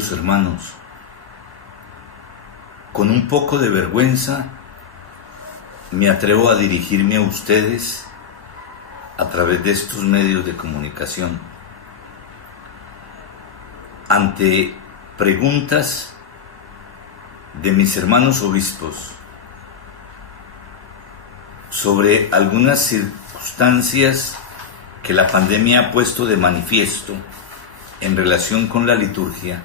Queridos hermanos, con un poco de vergüenza me atrevo a dirigirme a ustedes a través de estos medios de comunicación ante preguntas de mis hermanos obispos sobre algunas circunstancias que la pandemia ha puesto de manifiesto en relación con la liturgia.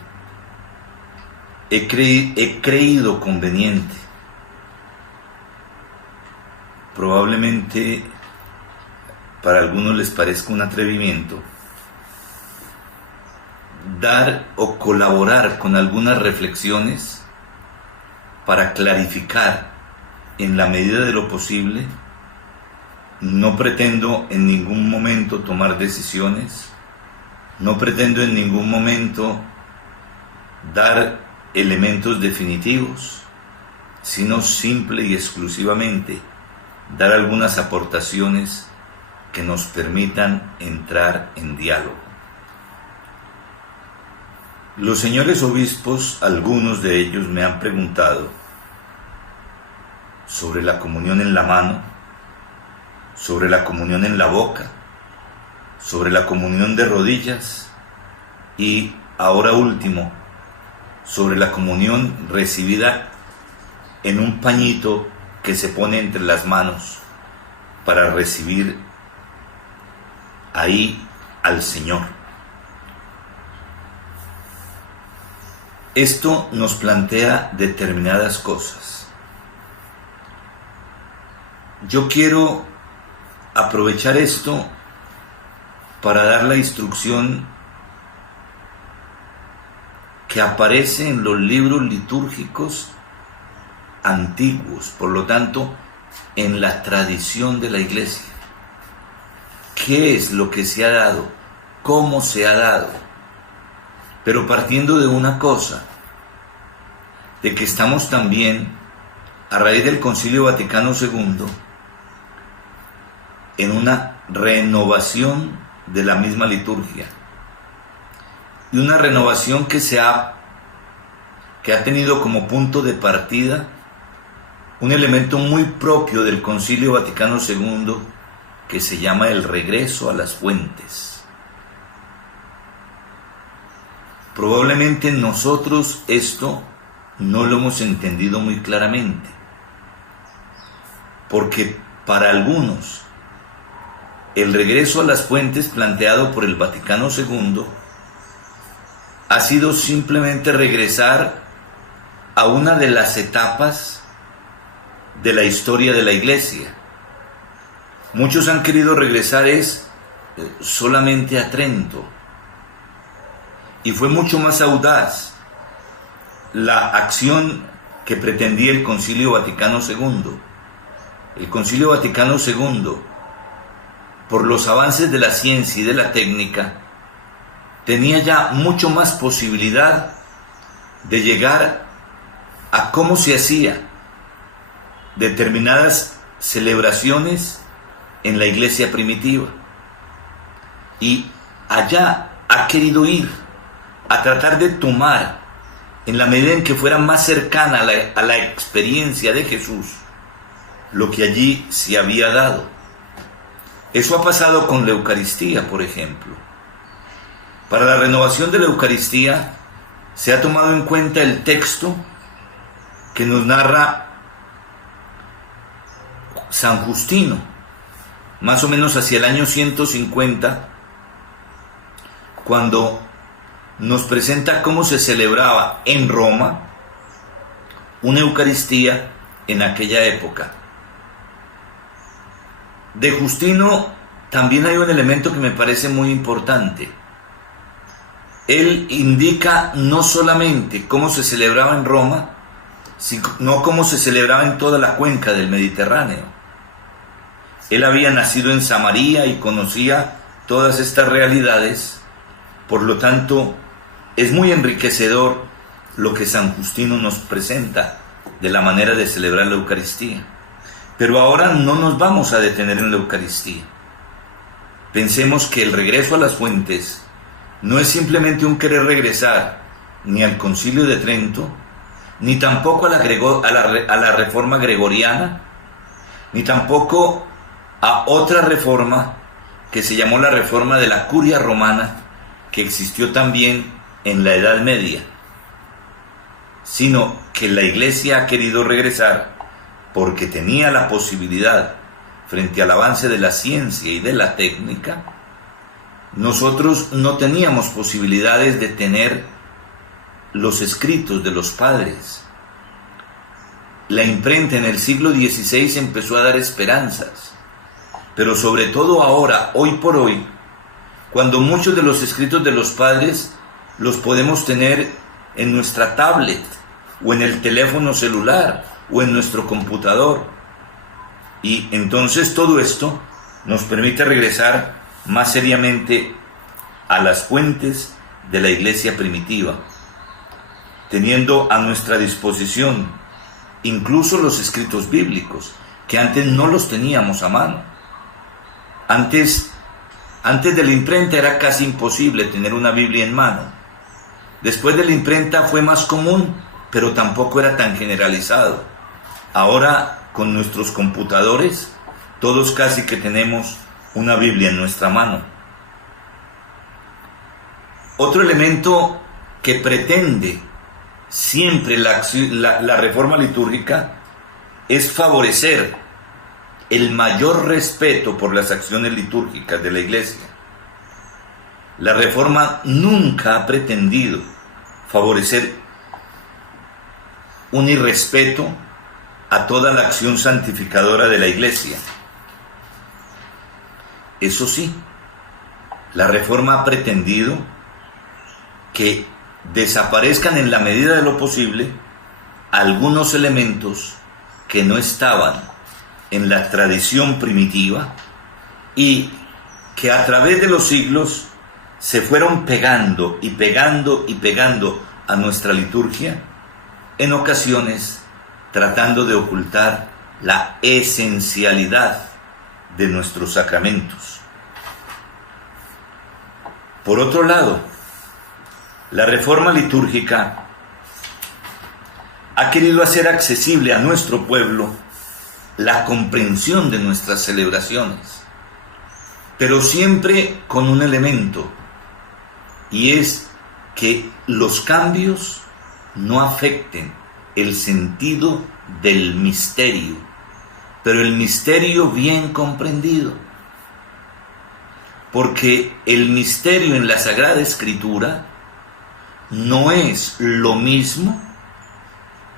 He creído conveniente, probablemente para algunos les parezca un atrevimiento, dar o colaborar con algunas reflexiones para clarificar en la medida de lo posible. No pretendo en ningún momento tomar decisiones, no pretendo en ningún momento dar elementos definitivos, sino simple y exclusivamente dar algunas aportaciones que nos permitan entrar en diálogo. Los señores obispos, algunos de ellos me han preguntado sobre la comunión en la mano, sobre la comunión en la boca, sobre la comunión de rodillas y, ahora último, sobre la comunión recibida en un pañito que se pone entre las manos para recibir ahí al Señor. Esto nos plantea determinadas cosas. Yo quiero aprovechar esto para dar la instrucción que aparece en los libros litúrgicos antiguos, por lo tanto, en la tradición de la Iglesia. ¿Qué es lo que se ha dado? ¿Cómo se ha dado? Pero partiendo de una cosa, de que estamos también, a raíz del Concilio Vaticano II, en una renovación de la misma liturgia, y una renovación que ha tenido como punto de partida un elemento muy propio del Concilio Vaticano II que se llama el regreso a las fuentes. Probablemente nosotros esto no lo hemos entendido muy claramente, porque para algunos el regreso a las fuentes planteado por el Vaticano II ha sido simplemente regresar a una de las etapas de la historia de la Iglesia. Muchos han querido regresar solamente a Trento, y fue mucho más audaz la acción que pretendía el Concilio Vaticano II. El Concilio Vaticano II, por los avances de la ciencia y de la técnica, tenía ya mucho más posibilidad de llegar a cómo se hacía determinadas celebraciones en la iglesia primitiva. Y allá ha querido ir a tratar de tomar, en la medida en que fuera más cercana a la experiencia de Jesús, lo que allí se había dado. Eso ha pasado con la Eucaristía, por ejemplo. Para la renovación de la Eucaristía se ha tomado en cuenta el texto que nos narra San Justino, más o menos hacia el año 150, cuando nos presenta cómo se celebraba en Roma una Eucaristía en aquella época. De Justino también hay un elemento que me parece muy importante. Él indica no solamente cómo se celebraba en Roma, sino cómo se celebraba en toda la cuenca del Mediterráneo. Él había nacido en Samaria y conocía todas estas realidades, por lo tanto, es muy enriquecedor lo que San Justino nos presenta de la manera de celebrar la Eucaristía. Pero ahora no nos vamos a detener en la Eucaristía. Pensemos que el regreso a las fuentes no es simplemente un querer regresar ni al Concilio de Trento, ni tampoco a la Reforma Gregoriana, ni tampoco a otra reforma que se llamó la Reforma de la Curia Romana, que existió también en la Edad Media, sino que la Iglesia ha querido regresar porque tenía la posibilidad, frente al avance de la ciencia y de la técnica. Nosotros no teníamos posibilidades de tener los escritos de los padres. La imprenta en el siglo XVI empezó a dar esperanzas, pero sobre todo ahora, hoy por hoy, cuando muchos de los escritos de los padres los podemos tener en nuestra tablet, o en el teléfono celular, o en nuestro computador. Y entonces todo esto nos permite regresar más seriamente a las fuentes de la iglesia primitiva, teniendo a nuestra disposición incluso los escritos bíblicos, que antes no los teníamos a mano. Antes de la imprenta era casi imposible tener una Biblia en mano. Después de la imprenta fue más común, pero tampoco era tan generalizado. Ahora, con nuestros computadores, todos casi que tenemos una Biblia en nuestra mano. Otro elemento que pretende siempre la reforma litúrgica es favorecer el mayor respeto por las acciones litúrgicas de la Iglesia. La reforma nunca ha pretendido favorecer un irrespeto a toda la acción santificadora de la Iglesia. Eso sí, la reforma ha pretendido que desaparezcan en la medida de lo posible algunos elementos que no estaban en la tradición primitiva y que a través de los siglos se fueron pegando y pegando y pegando a nuestra liturgia, en ocasiones tratando de ocultar la esencialidad de nuestros sacramentos. Por otro lado, la reforma litúrgica ha querido hacer accesible a nuestro pueblo la comprensión de nuestras celebraciones, pero siempre con un elemento, y es que los cambios no afecten el sentido del misterio, pero el misterio bien comprendido, porque el misterio en la Sagrada Escritura no es lo mismo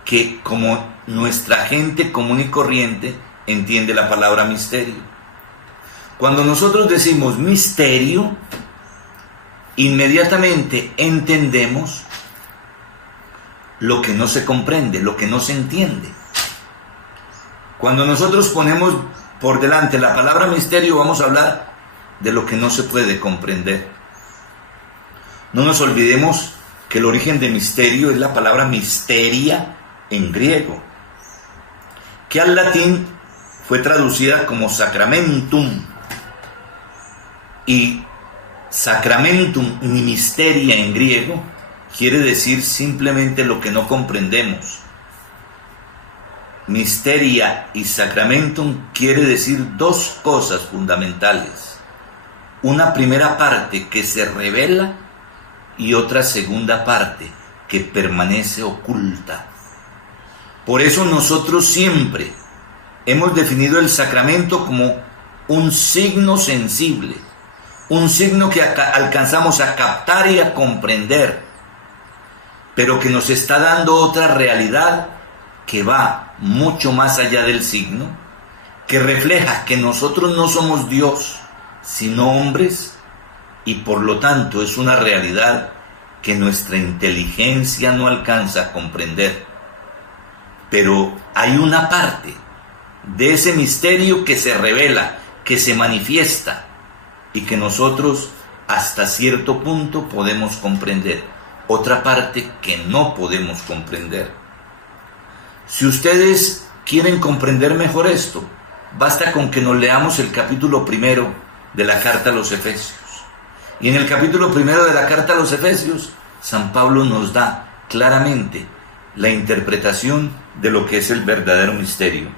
que como nuestra gente común y corriente entiende la palabra misterio. Cuando nosotros decimos misterio, inmediatamente entendemos lo que no se comprende, lo que no se entiende. Cuando nosotros ponemos por delante la palabra misterio, vamos a hablar de lo que no se puede comprender. No nos olvidemos que el origen de misterio es la palabra misteria en griego, que al latín fue traducida como sacramentum, y sacramentum ni misteria en griego quiere decir simplemente lo que no comprendemos. Misteria y sacramentum quiere decir dos cosas fundamentales: una primera parte que se revela y otra segunda parte que permanece oculta. Por eso nosotros siempre hemos definido el sacramento como un signo sensible, un signo que alcanzamos a captar y a comprender, pero que nos está dando otra realidad que va mucho más allá del signo, que refleja que nosotros no somos Dios, sino hombres, y por lo tanto es una realidad que nuestra inteligencia no alcanza a comprender. Pero hay una parte de ese misterio que se revela, que se manifiesta, y que nosotros hasta cierto punto podemos comprender. Otra parte que no podemos comprender. Si ustedes quieren comprender mejor esto, basta con que nos leamos el capítulo 1 de la carta a los Efesios. Y en el capítulo 1 de la carta a los Efesios San Pablo nos da claramente la interpretación de lo que es el verdadero misterio.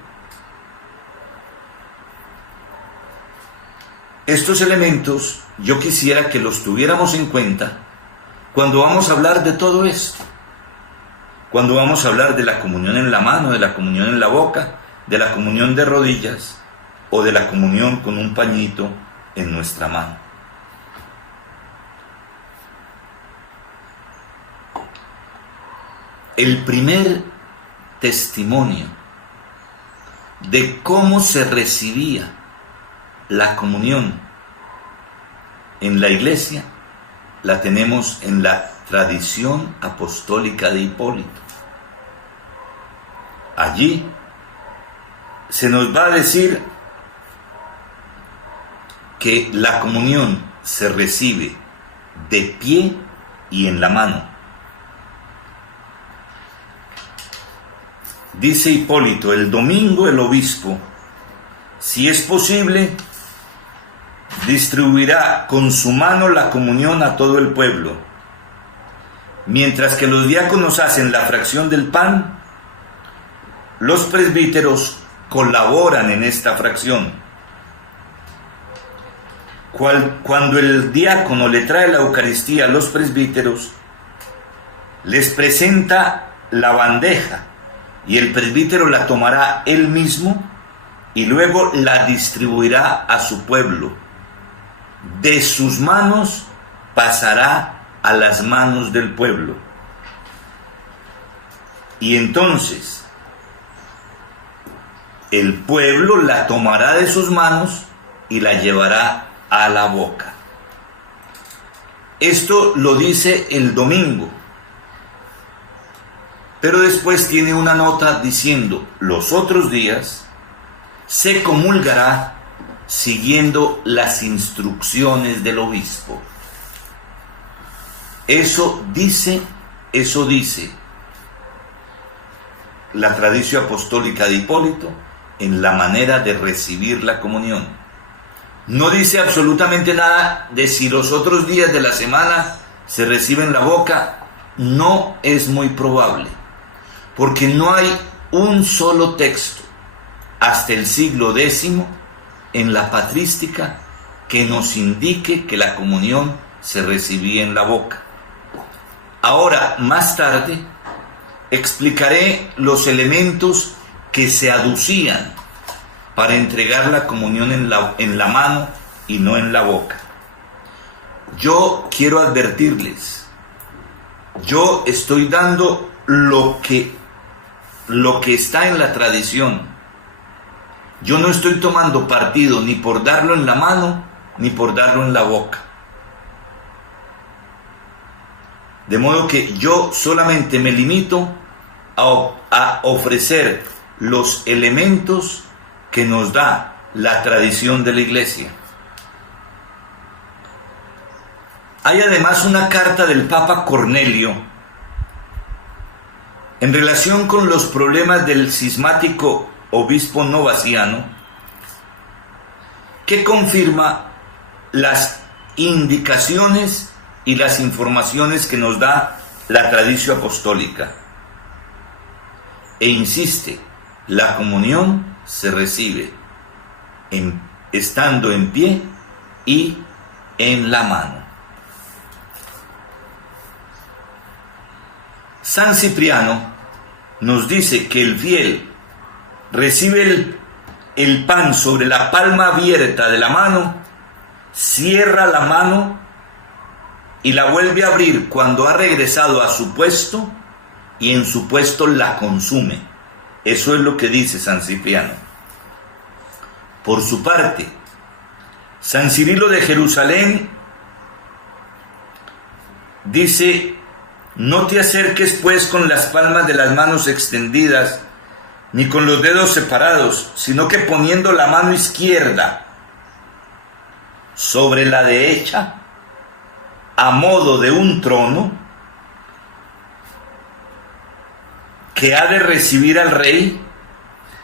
Estos elementos yo quisiera que los tuviéramos en cuenta cuando vamos a hablar de todo esto. Cuando vamos a hablar de la comunión en la mano, de la comunión en la boca, de la comunión de rodillas o de la comunión con un pañito en nuestra mano. El primer testimonio de cómo se recibía la comunión en la iglesia la tenemos en la tradición apostólica de Hipólito. Allí se nos va a decir que la comunión se recibe de pie y en la mano. Dice Hipólito: el domingo el obispo, si es posible, distribuirá con su mano la comunión a todo el pueblo, mientras que los diáconos hacen la fracción del pan. Los presbíteros colaboran en esta fracción. Cuando el diácono le trae la Eucaristía a los presbíteros, les presenta la bandeja y el presbítero la tomará él mismo y luego la distribuirá a su pueblo. De sus manos pasará a las manos del pueblo. Y entonces el pueblo la tomará de sus manos y la llevará a la boca. Esto lo dice el domingo, pero después tiene una nota diciendo: los otros días se comulgará siguiendo las instrucciones del obispo. Eso dice la tradición apostólica de Hipólito en la manera de recibir la comunión. No dice absolutamente nada de si los otros días de la semana se recibe en la boca. No es muy probable, porque no hay un solo texto hasta el siglo X en la patrística que nos indique que la comunión se recibía en la boca. Ahora, más tarde, explicaré los elementos que se aducían para entregar la comunión en la mano y no en la boca. Yo quiero advertirles, yo estoy dando lo que está en la tradición. Yo no estoy tomando partido ni por darlo en la mano ni por darlo en la boca. De modo que yo solamente me limito a ofrecer los elementos que nos da la tradición de la Iglesia. Hay además una carta del Papa Cornelio en relación con los problemas del cismático obispo novaciano, que confirma las indicaciones y las informaciones que nos da la tradición apostólica. E insiste: la comunión se recibe estando en pie y en la mano. San Cipriano nos dice que el fiel recibe el pan sobre la palma abierta de la mano, cierra la mano y la vuelve a abrir cuando ha regresado a su puesto, y en su puesto la consume. Eso es lo que dice San Cipriano. Por su parte, San Cirilo de Jerusalén dice: no te acerques pues con las palmas de las manos extendidas, ni con los dedos separados, sino que poniendo la mano izquierda sobre la derecha, a modo de un trono, que ha de recibir al Rey,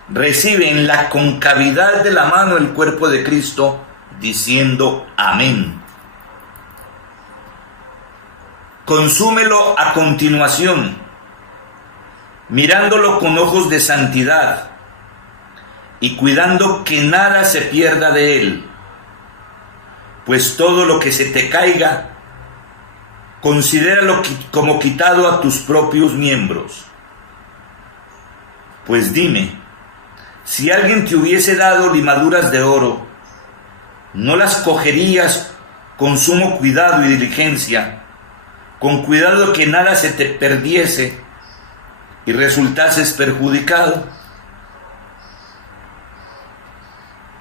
recibe en la concavidad de la mano el cuerpo de Cristo, diciendo amén. consúmelo a continuación, mirándolo con ojos de santidad y cuidando que nada se pierda de él, pues todo lo que se te caiga, considéralo como quitado a tus propios miembros. Pues dime, si alguien te hubiese dado limaduras de oro, ¿no las cogerías con sumo cuidado y diligencia, con cuidado de que nada se te perdiese y resultases perjudicado?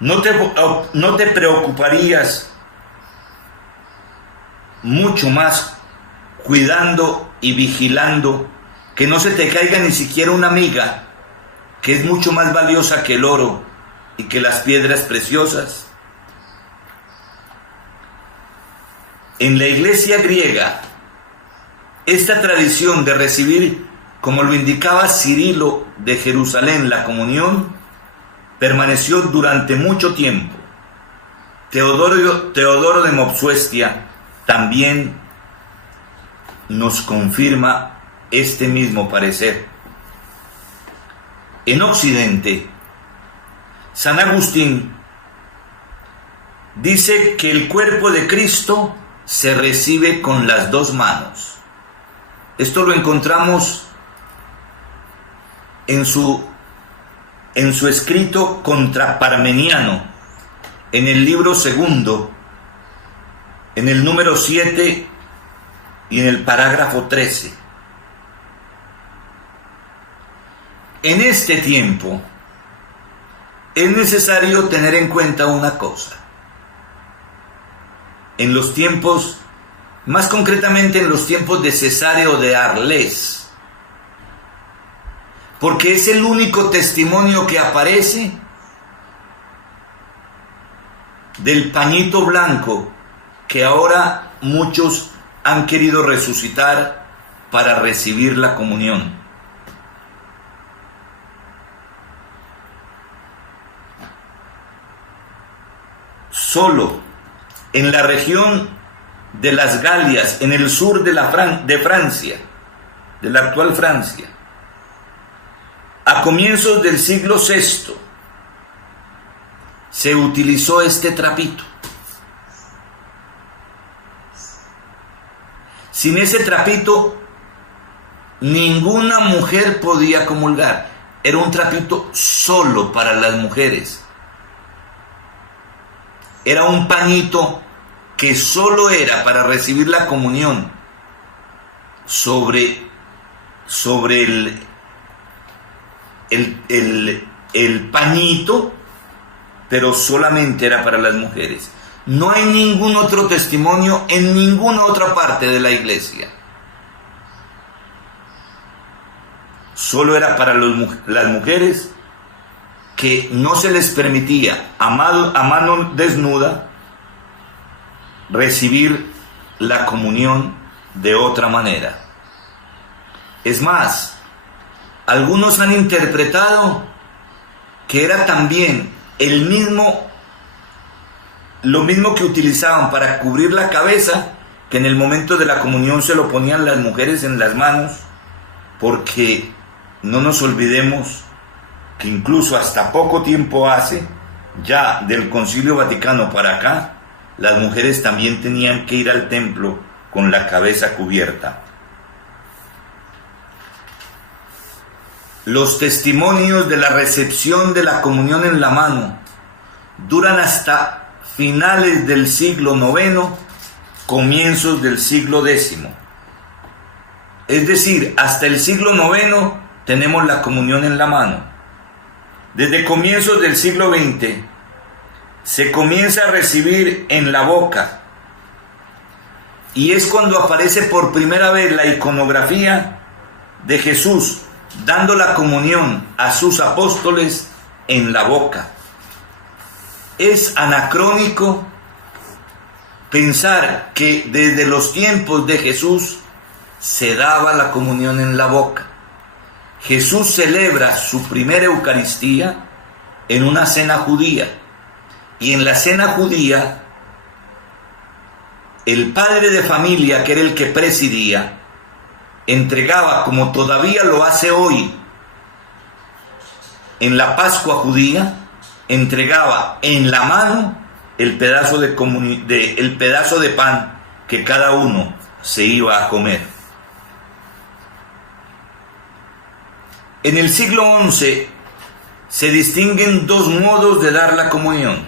¿No te preocuparías mucho más cuidando y vigilando que no se te caiga ni siquiera una miga, que es mucho más valiosa que el oro y que las piedras preciosas? En la iglesia griega, esta tradición de recibir, como lo indicaba Cirilo de Jerusalén, la comunión, permaneció durante mucho tiempo. Teodoro de Mopsuestia también nos confirma este mismo parecer. En Occidente, San Agustín dice que el cuerpo de Cristo se recibe con las dos manos. Esto lo encontramos en su escrito contra Parmeniano, en el libro segundo, en el número 7 y en el parágrafo 13. En este tiempo es necesario tener en cuenta una cosa. En los tiempos, más concretamente en los tiempos de Cesáreo de Arles, porque es el único testimonio que aparece del pañito blanco que ahora muchos han querido resucitar para recibir la comunión. Solo en la región de las Galias, en el sur de Francia, de la actual Francia, a comienzos del siglo VI, se utilizó este trapito. Sin ese trapito, ninguna mujer podía comulgar. Era un trapito solo para las mujeres. Era un pañito que solo era para recibir la comunión sobre el pañito, pero solamente era para las mujeres. No hay ningún otro testimonio en ninguna otra parte de la iglesia. Solo era para las mujeres, que no se les permitía a mano desnuda recibir la comunión de otra manera. Es más, algunos han interpretado que era también lo mismo que utilizaban para cubrir la cabeza, que en el momento de la comunión se lo ponían las mujeres en las manos, porque no nos olvidemos que incluso hasta poco tiempo hace, ya del Concilio Vaticano para acá, las mujeres también tenían que ir al templo con la cabeza cubierta. Los testimonios de la recepción de la comunión en la mano duran hasta finales del siglo IX, comienzos del siglo X. Es decir, hasta el siglo IX tenemos la comunión en la mano. Desde comienzos del siglo XX se comienza a recibir en la boca, y es cuando aparece por primera vez la iconografía de Jesús dando la comunión a sus apóstoles en la boca. Es anacrónico pensar que desde los tiempos de Jesús se daba la comunión en la boca. Jesús celebra su primera Eucaristía en una cena judía, y en la cena judía el padre de familia, que era el que presidía, entregaba, como todavía lo hace hoy en la Pascua judía, entregaba en la mano el pedazo de pan que cada uno se iba a comer. En el siglo XI se distinguen dos modos de dar la comunión: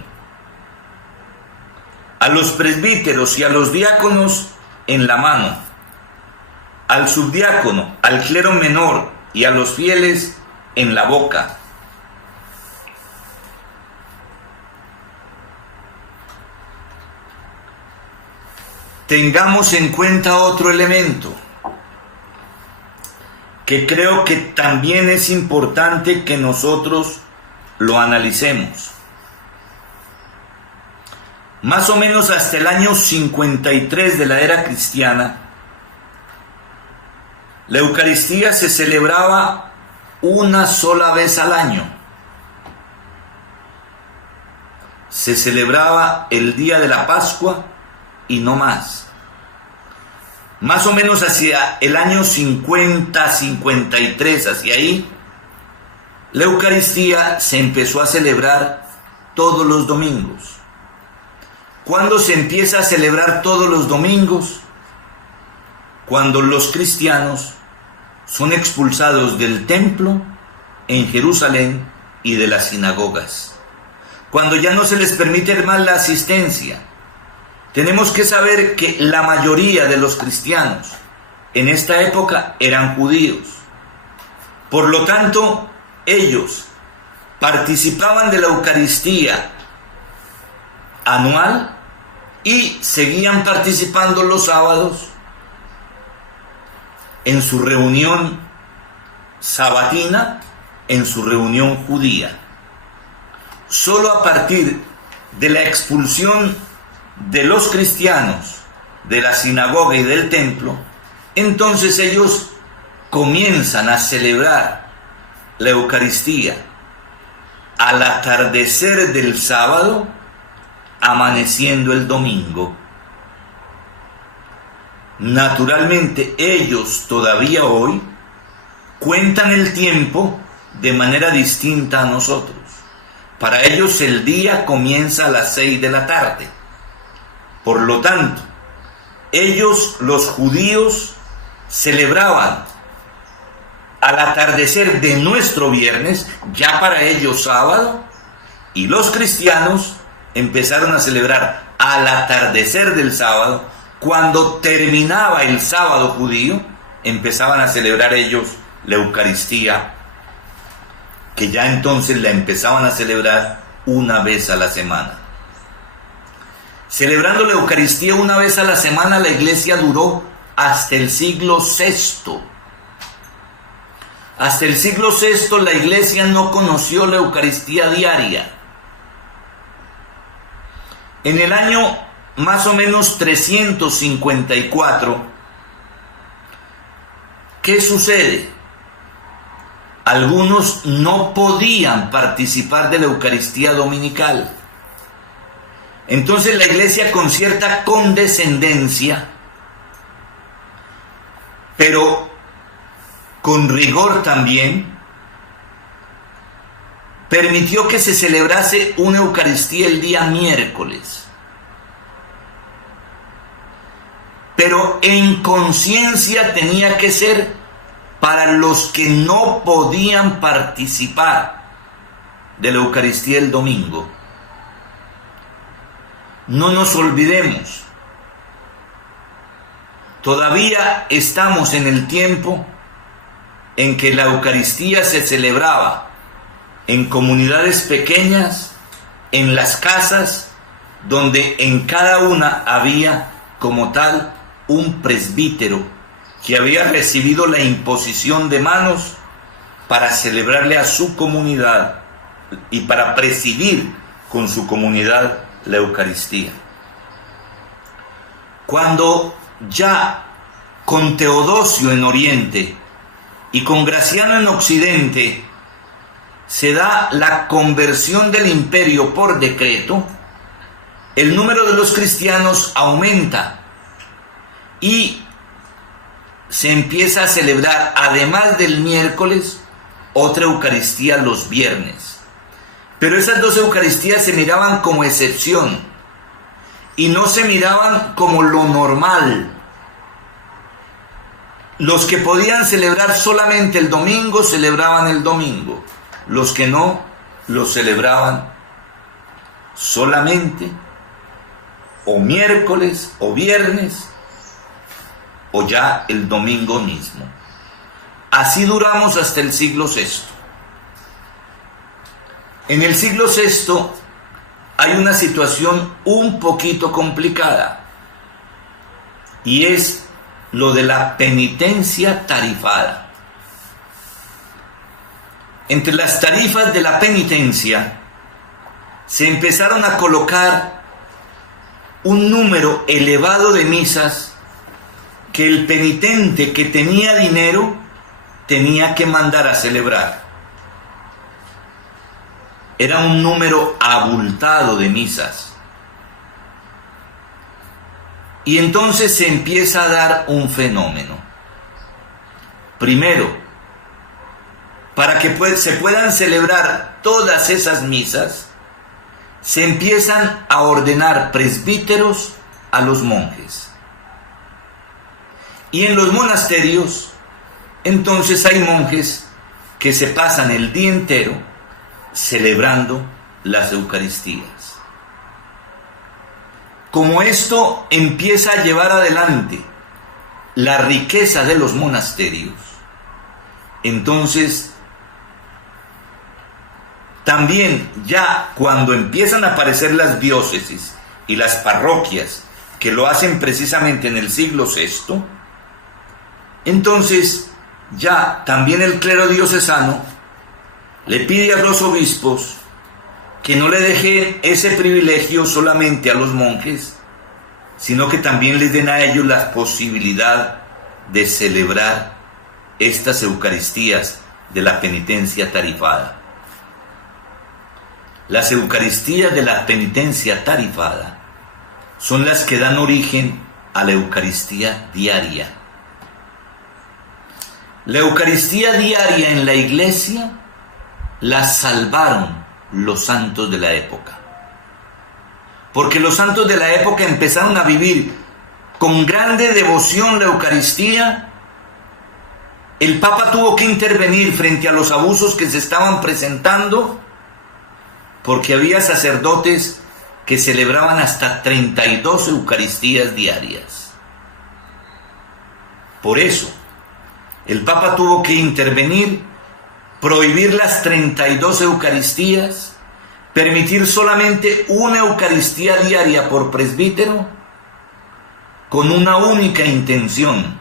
a los presbíteros y a los diáconos en la mano, al subdiácono, al clero menor y a los fieles en la boca. Tengamos en cuenta otro elemento que creo que también es importante que nosotros lo analicemos. Más o menos hasta el año 53 de la era cristiana, la Eucaristía se celebraba una sola vez al año. Se celebraba el día de la Pascua y no más. Más o menos hacia el año 50, 53, hacia ahí, la Eucaristía se empezó a celebrar todos los domingos. ¿Cuándo se empieza a celebrar todos los domingos? Cuando los cristianos son expulsados del templo en Jerusalén y de las sinagogas. Cuando ya no se les permite más la asistencia. Tenemos que saber que la mayoría de los cristianos en esta época eran judíos. Por lo tanto, ellos participaban de la Eucaristía anual y seguían participando los sábados en su reunión sabatina, en su reunión judía. Solo a partir de la expulsión de los cristianos de la sinagoga y del templo, entonces ellos comienzan a celebrar la Eucaristía al atardecer del sábado, amaneciendo el domingo. Naturalmente, ellos todavía hoy cuentan el tiempo de manera distinta a nosotros. Para ellos el día comienza a las 6 de la tarde. Por lo tanto, ellos, los judíos, celebraban al atardecer de nuestro viernes, ya para ellos sábado, y los cristianos empezaron a celebrar al atardecer del sábado. Cuando terminaba el sábado judío, empezaban a celebrar ellos la Eucaristía, que ya entonces la empezaban a celebrar una vez a la semana. Celebrando la Eucaristía una vez a la semana, la Iglesia duró hasta el siglo VI. Hasta el siglo VI la Iglesia no conoció la Eucaristía diaria. En el año más o menos 354, ¿qué sucede? Algunos no podían participar de la Eucaristía dominical. Entonces la Iglesia, con cierta condescendencia, pero con rigor también, permitió que se celebrase una Eucaristía el día miércoles. Pero en conciencia tenía que ser para los que no podían participar de la Eucaristía el domingo. No nos olvidemos, todavía estamos en el tiempo en que la Eucaristía se celebraba en comunidades pequeñas, en las casas, donde en cada una había como tal un presbítero que había recibido la imposición de manos para celebrarle a su comunidad y para presidir con su comunidad la Eucaristía. Cuando ya con Teodosio en Oriente y con Graciano en Occidente se da la conversión del imperio por decreto, el número de los cristianos aumenta y se empieza a celebrar, además del miércoles, otra Eucaristía los viernes. Pero esas dos Eucaristías se miraban como excepción y no se miraban como lo normal. Los que podían celebrar solamente el domingo, celebraban el domingo. Los que no, lo celebraban solamente o miércoles o viernes o ya el domingo mismo. Así duramos hasta el siglo VI. En el siglo VI hay una situación un poquito complicada y es lo de la penitencia tarifada. Entre las tarifas de la penitencia se empezaron a colocar un número elevado de misas que el penitente que tenía dinero tenía que mandar a celebrar. Era un número abultado de misas. Y entonces se empieza a dar un fenómeno. Primero, para que se puedan celebrar todas esas misas, se empiezan a ordenar presbíteros a los monjes. Y en los monasterios, entonces hay monjes que se pasan el día entero celebrando las Eucaristías. Como esto empieza a llevar adelante la riqueza de los monasterios, entonces también ya cuando empiezan a aparecer las diócesis y las parroquias que lo hacen precisamente en el siglo VI, entonces ya también el clero diocesano le pide a los obispos que no le dejen ese privilegio solamente a los monjes, sino que también les den a ellos la posibilidad de celebrar estas Eucaristías de la penitencia tarifada. Las Eucaristías de la penitencia tarifada son las que dan origen a la Eucaristía diaria. La Eucaristía diaria en la Iglesia la salvaron los santos de la época. Porque los santos de la época empezaron a vivir con grande devoción la Eucaristía. El Papa tuvo que intervenir frente a los abusos que se estaban presentando, porque había sacerdotes que celebraban hasta 32 Eucaristías diarias. Por eso, el Papa tuvo que intervenir, prohibir las 32 Eucaristías, permitir solamente una Eucaristía diaria por presbítero, con una única intención.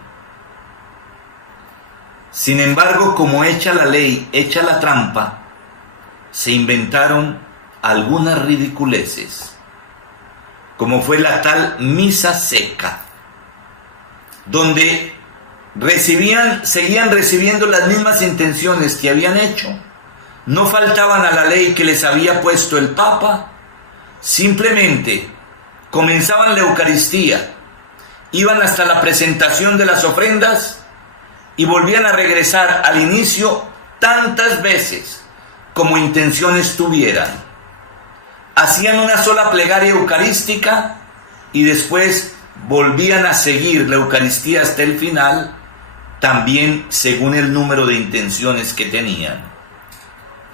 Sin embargo, como hecha la ley, hecha la trampa, se inventaron algunas ridiculeces, como fue la tal misa seca, donde seguían recibiendo las mismas intenciones que habían hecho, no faltaban a la ley que les había puesto el Papa, simplemente comenzaban la Eucaristía, iban hasta la presentación de las ofrendas y volvían a regresar al inicio tantas veces como intenciones tuvieran. Hacían una sola plegaria eucarística y después volvían a seguir la Eucaristía hasta el final, también según el número de intenciones que tenían.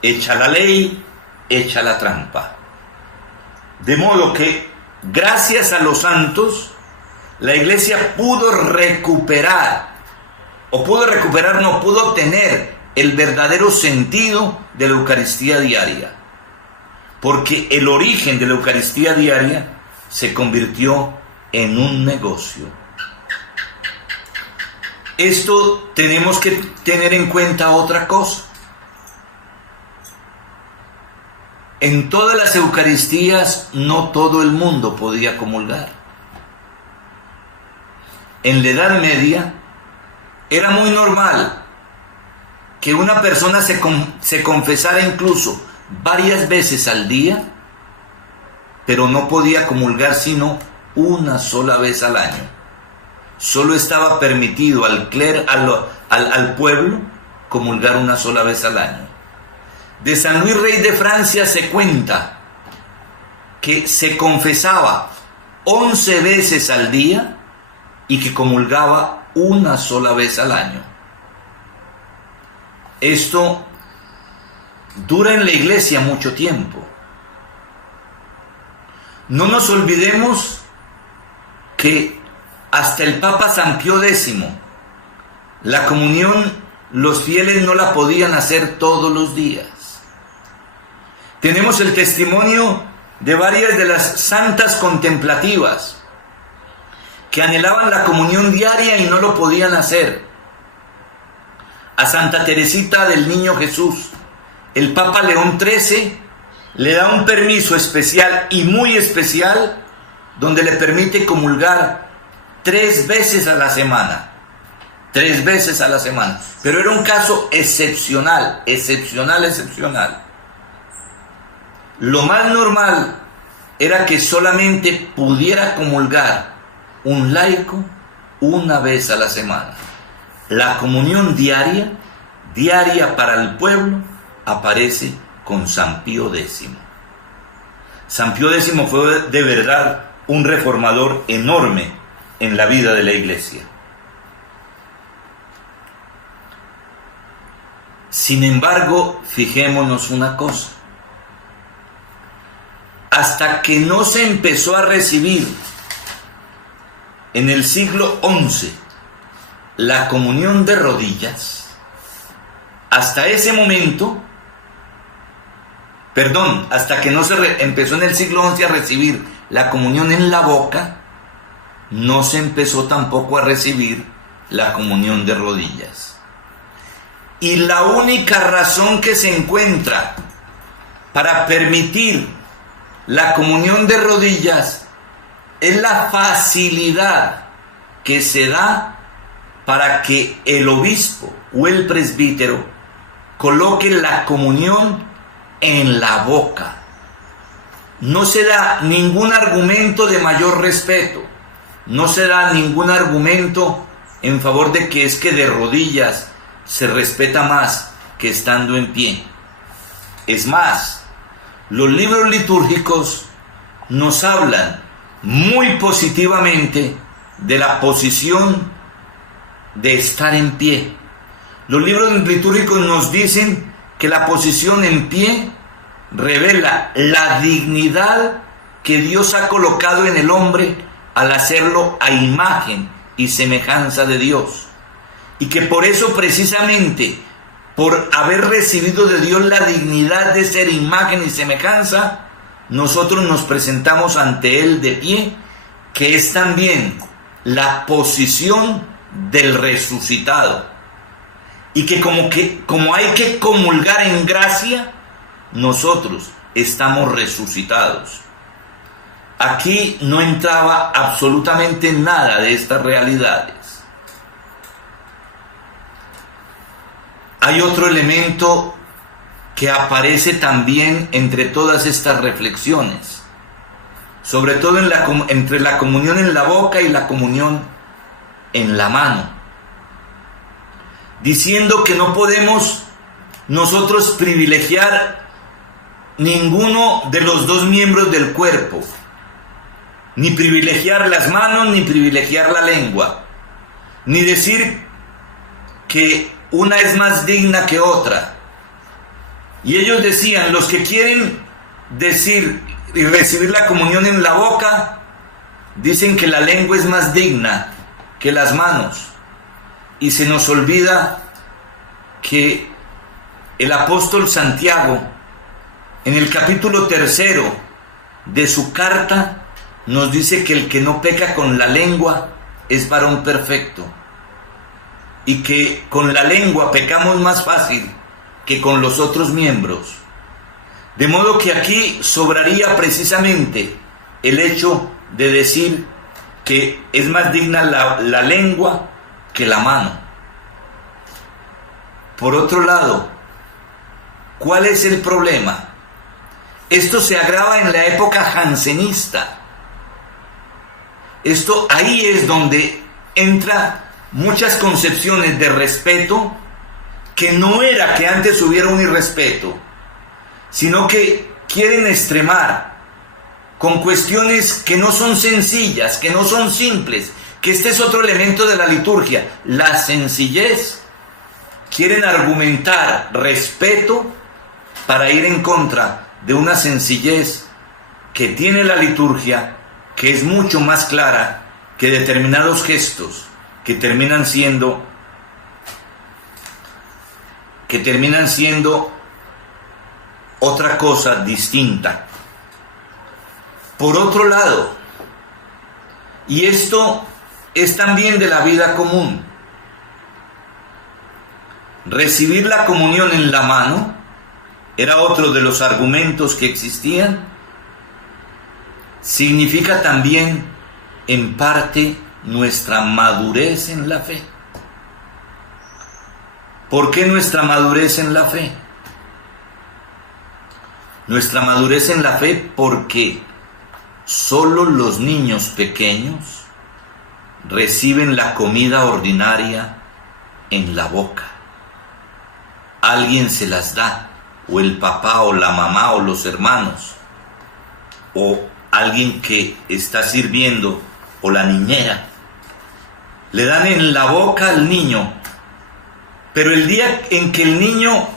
Hecha la ley, hecha la trampa. De modo que, gracias a los santos, la Iglesia pudo tener el verdadero sentido de la Eucaristía diaria, porque el origen de la Eucaristía diaria se convirtió en un negocio. Esto tenemos que tener en cuenta otra cosa. En todas las Eucaristías no todo el mundo podía comulgar. En la Edad Media era muy normal que una persona se confesara incluso varias veces al día, pero no podía comulgar sino una sola vez al año. solo estaba permitido al pueblo comulgar una sola vez al año. De San Luis Rey de Francia se cuenta que se confesaba 11 veces al día y que comulgaba una sola vez al año. Esto dura en la iglesia mucho tiempo. No nos olvidemos que hasta el Papa San Pío X, la comunión los fieles no la podían hacer todos los días. Tenemos el testimonio de varias de las santas contemplativas que anhelaban la comunión diaria y no lo podían hacer. A Santa Teresita del Niño Jesús, el Papa León XIII le da un permiso especial y muy especial donde le permite comulgar 3 veces a la semana. 3 veces a la semana. Pero era un caso excepcional. Lo más normal era que solamente pudiera comulgar un laico una vez a la semana. La comunión diaria para el pueblo, aparece con San Pío X. San Pío X fue de verdad un reformador enorme en la vida de la iglesia. Sin embargo, fijémonos una cosa. Hasta que no se empezó a recibir en el siglo XI la comunión de rodillas, hasta ese momento, hasta que no se empezó en el siglo XI a recibir la comunión en la boca, no se empezó tampoco a recibir la comunión de rodillas. Y la única razón que se encuentra para permitir la comunión de rodillas es la facilidad que se da para que el obispo o el presbítero coloque la comunión en la boca. No se da ningún argumento de mayor respeto, no se da ningún argumento en favor de que es que de rodillas se respeta más que estando en pie. Es más, los libros litúrgicos nos hablan muy positivamente de la posición de estar en pie. Los libros litúrgicos nos dicen que la posición en pie revela la dignidad que Dios ha colocado en el hombre al hacerlo a imagen y semejanza de Dios. Y que por eso, precisamente, por haber recibido de Dios la dignidad de ser imagen y semejanza, nosotros nos presentamos ante Él de pie, que es también la posición del resucitado. Y que como hay que comulgar en gracia, nosotros estamos resucitados. Aquí no entraba absolutamente nada de estas realidades. Hay otro elemento que aparece también entre todas estas reflexiones, sobre todo entre la comunión en la boca y la comunión en la mano, diciendo que no podemos nosotros privilegiar ninguno de los 2 miembros del cuerpo, ni privilegiar las manos, ni privilegiar la lengua, ni decir que una es más digna que otra. Y ellos decían, los que quieren decir y recibir la comunión en la boca, dicen que la lengua es más digna que las manos. Y se nos olvida que el apóstol Santiago, en el capítulo 3 de su carta, nos dice que el que no peca con la lengua es varón perfecto. Y que con la lengua pecamos más fácil que con los otros miembros. De modo que aquí sobraría precisamente el hecho de decir que es más digna la lengua que la mano. Por otro lado, ¿cuál es el problema? Esto se agrava en la época jansenista. Ahí es donde entra muchas concepciones de respeto que no era que antes hubiera un irrespeto, sino que quieren extremar con cuestiones que no son sencillas, que no son simples, que este es otro elemento de la liturgia, la sencillez. Quieren argumentar respeto para ir en contra de una sencillez que tiene la liturgia, que es mucho más clara que determinados gestos que terminan siendo otra cosa distinta. Por otro lado, y esto es también de la vida común, recibir la comunión en la mano era otro de los argumentos que existían. Significa también, en parte, nuestra madurez en la fe. ¿Por qué nuestra madurez en la fe? Nuestra madurez en la fe porque solo los niños pequeños reciben la comida ordinaria en la boca. Alguien se las da, o el papá o la mamá o los hermanos, o alguien que está sirviendo, o la niñera. Le dan en la boca al niño, pero el día en que el niño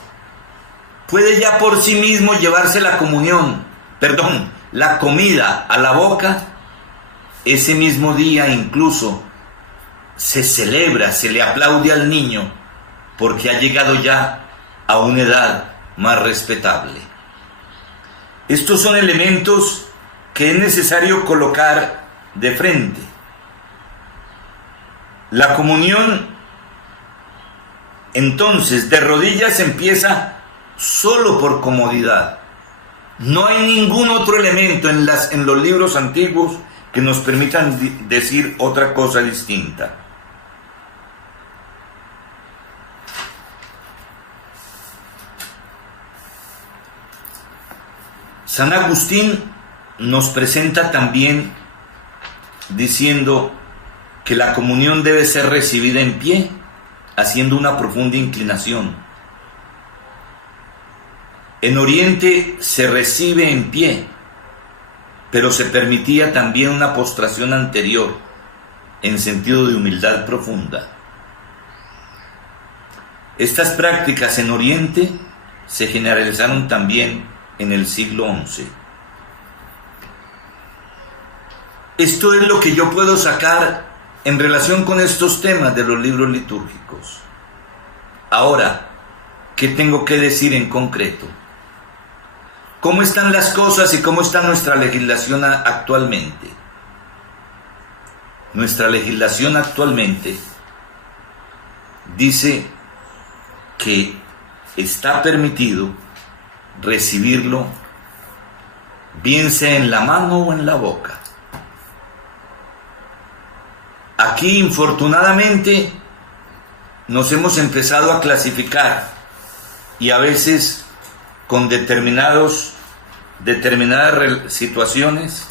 puede ya por sí mismo llevarse la comida a la boca, ese mismo día incluso se celebra, se le aplaude al niño, porque ha llegado ya a una edad más respetable. Estos son elementos que es necesario colocar de frente. La comunión, entonces, de rodillas empieza solo por comodidad. No hay ningún otro elemento en los libros antiguos que nos permitan decir otra cosa distinta. San Agustín nos presenta también diciendo que la comunión debe ser recibida en pie, haciendo una profunda inclinación. En Oriente se recibe en pie, pero se permitía también una postración anterior, en sentido de humildad profunda. Estas prácticas en Oriente se generalizaron también en el siglo XI. Esto es lo que yo puedo sacar en relación con estos temas de los libros litúrgicos. Ahora, ¿qué tengo que decir en concreto? ¿Cómo están las cosas y cómo está nuestra legislación actualmente? Nuestra legislación actualmente dice que está permitido recibirlo, bien sea en la mano o en la boca. Aquí, infortunadamente, nos hemos empezado a clasificar, y a veces con determinadas situaciones,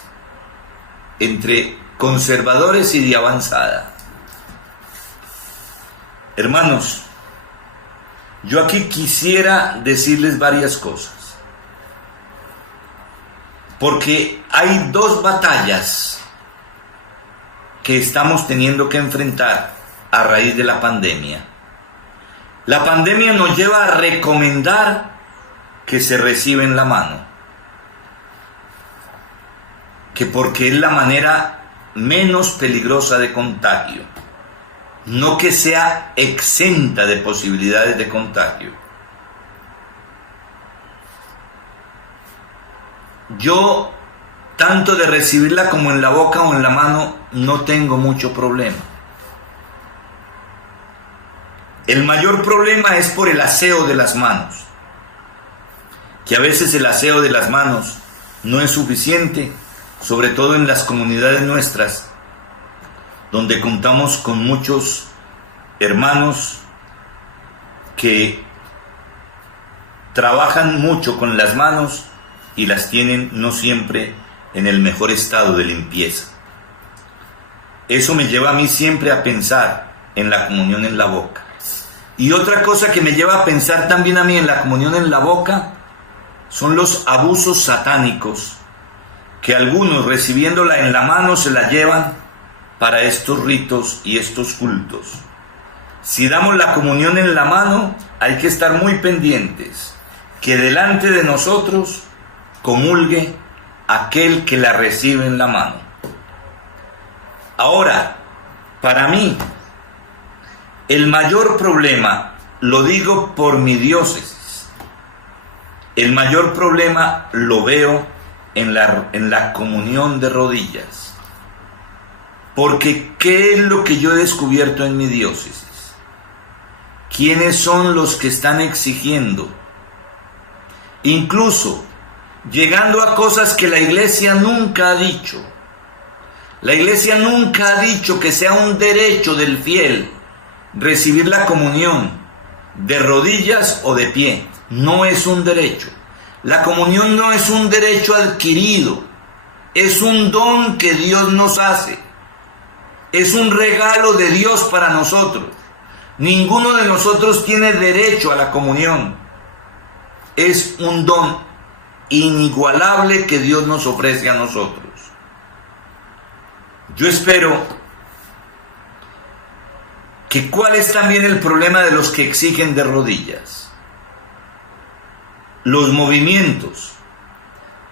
entre conservadores y de avanzada. Hermanos, yo aquí quisiera decirles varias cosas, porque hay dos batallas que estamos teniendo que enfrentar a raíz de la pandemia. La pandemia nos lleva a recomendar que se reciba en la mano, que porque es la manera menos peligrosa de contagio, no que sea exenta de posibilidades de contagio. Yo, tanto de recibirla como en la boca o en la mano, no tengo mucho problema. El mayor problema es por el aseo de las manos, que a veces el aseo de las manos no es suficiente, sobre todo en las comunidades nuestras, donde contamos con muchos hermanos que trabajan mucho con las manos y las tienen no siempre en el mejor estado de limpieza. Eso me lleva a mí siempre a pensar en la comunión en la boca. Y otra cosa que me lleva a pensar también a mí en la comunión en la boca son los abusos satánicos que algunos, recibiéndola en la mano, se la llevan para estos ritos y estos cultos. Si damos la comunión en la mano, hay que estar muy pendientes que delante de nosotros comulgue aquel que la recibe en la mano. Ahora, para mí, el mayor problema, lo digo por mi diócesis, el mayor problema lo veo en la comunión de rodillas. Porque ¿qué es lo que yo he descubierto en mi diócesis? ¿Quiénes son los que están exigiendo? Incluso llegando a cosas que la Iglesia nunca ha dicho. La Iglesia nunca ha dicho que sea un derecho del fiel recibir la comunión de rodillas o de pie. No es un derecho. La comunión no es un derecho adquirido. Es un don que Dios nos hace. Es un regalo de Dios para nosotros. Ninguno de nosotros tiene derecho a la comunión. Es un don inigualable que Dios nos ofrece a nosotros. Yo espero que cuál es también el problema de los que exigen de rodillas. Los movimientos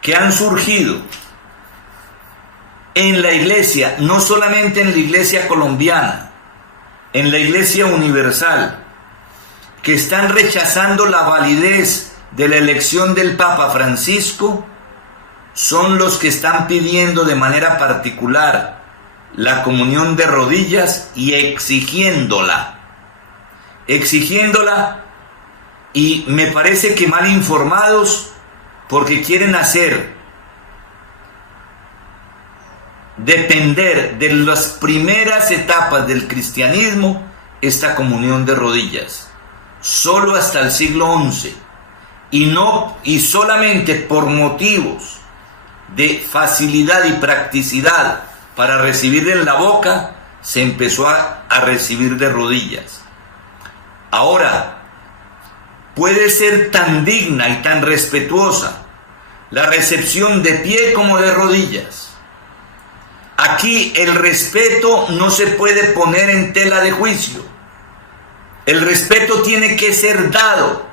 que han surgido en la iglesia, no solamente en la iglesia colombiana, en la iglesia universal, que están rechazando la validez de la elección del Papa Francisco, son los que están pidiendo de manera particular la comunión de rodillas y exigiéndola, y me parece que mal informados, porque quieren hacer depender de las primeras etapas del cristianismo esta comunión de rodillas, solo hasta el siglo XI, y solamente por motivos de facilidad y practicidad para recibir en la boca, se empezó a recibir de rodillas. Ahora, puede ser tan digna y tan respetuosa la recepción de pie como de rodillas. Aquí el respeto no se puede poner en tela de juicio. El respeto tiene que ser dado.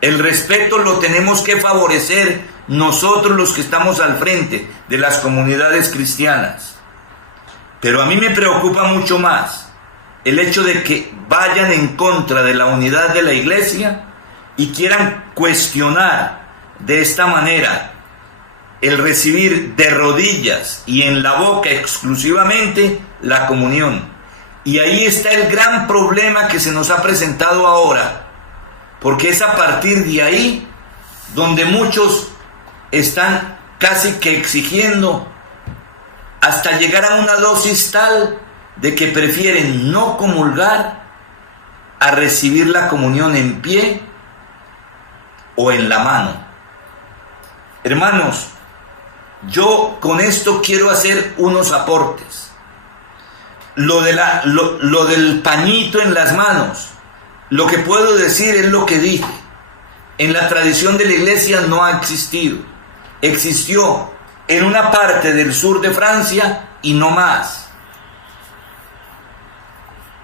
El respeto lo tenemos que favorecer nosotros los que estamos al frente de las comunidades cristianas. Pero a mí me preocupa mucho más el hecho de que vayan en contra de la unidad de la iglesia y quieran cuestionar de esta manera el recibir de rodillas y en la boca exclusivamente la comunión. Y ahí está el gran problema que se nos ha presentado ahora, porque es a partir de ahí donde muchos están casi que exigiendo hasta llegar a una dosis tal de que prefieren no comulgar a recibir la comunión en pie o en la mano. Hermanos, yo con esto quiero hacer unos aportes. Lo del pañito en las manos, lo que puedo decir es lo que dije. En la tradición de la iglesia no ha existido. Existió en una parte del sur de Francia y no más.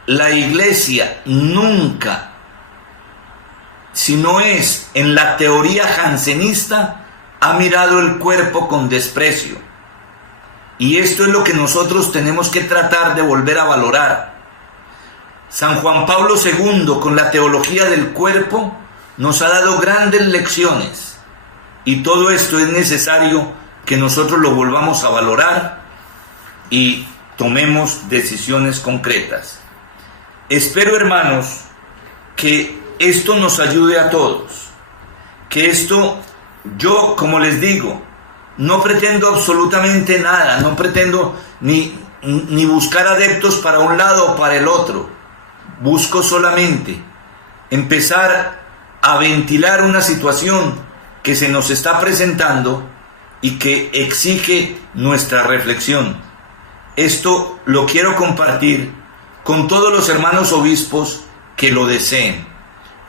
La iglesia nunca, si no es en la teoría jansenista, ha mirado el cuerpo con desprecio. Y esto es lo que nosotros tenemos que tratar de volver a valorar. San Juan Pablo II, con la teología del cuerpo, nos ha dado grandes lecciones. Y todo esto es necesario que nosotros lo volvamos a valorar y tomemos decisiones concretas. Espero, hermanos, que esto nos ayude a todos. Que esto, yo, como les digo, no pretendo absolutamente nada, no pretendo ni buscar adeptos para un lado o para el otro. Busco solamente empezar a ventilar una situación que se nos está presentando y que exige nuestra reflexión. esto lo quiero compartir con todos los hermanos obispos que lo deseen.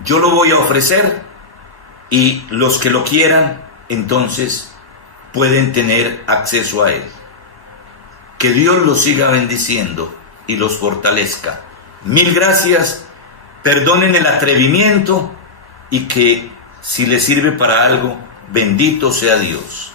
Yo lo voy a ofrecer y los que lo quieran, entonces pueden tener acceso a él. Que Dios los siga bendiciendo y los fortalezca. Mil gracias, perdonen el atrevimiento y que si les sirve para algo, bendito sea Dios.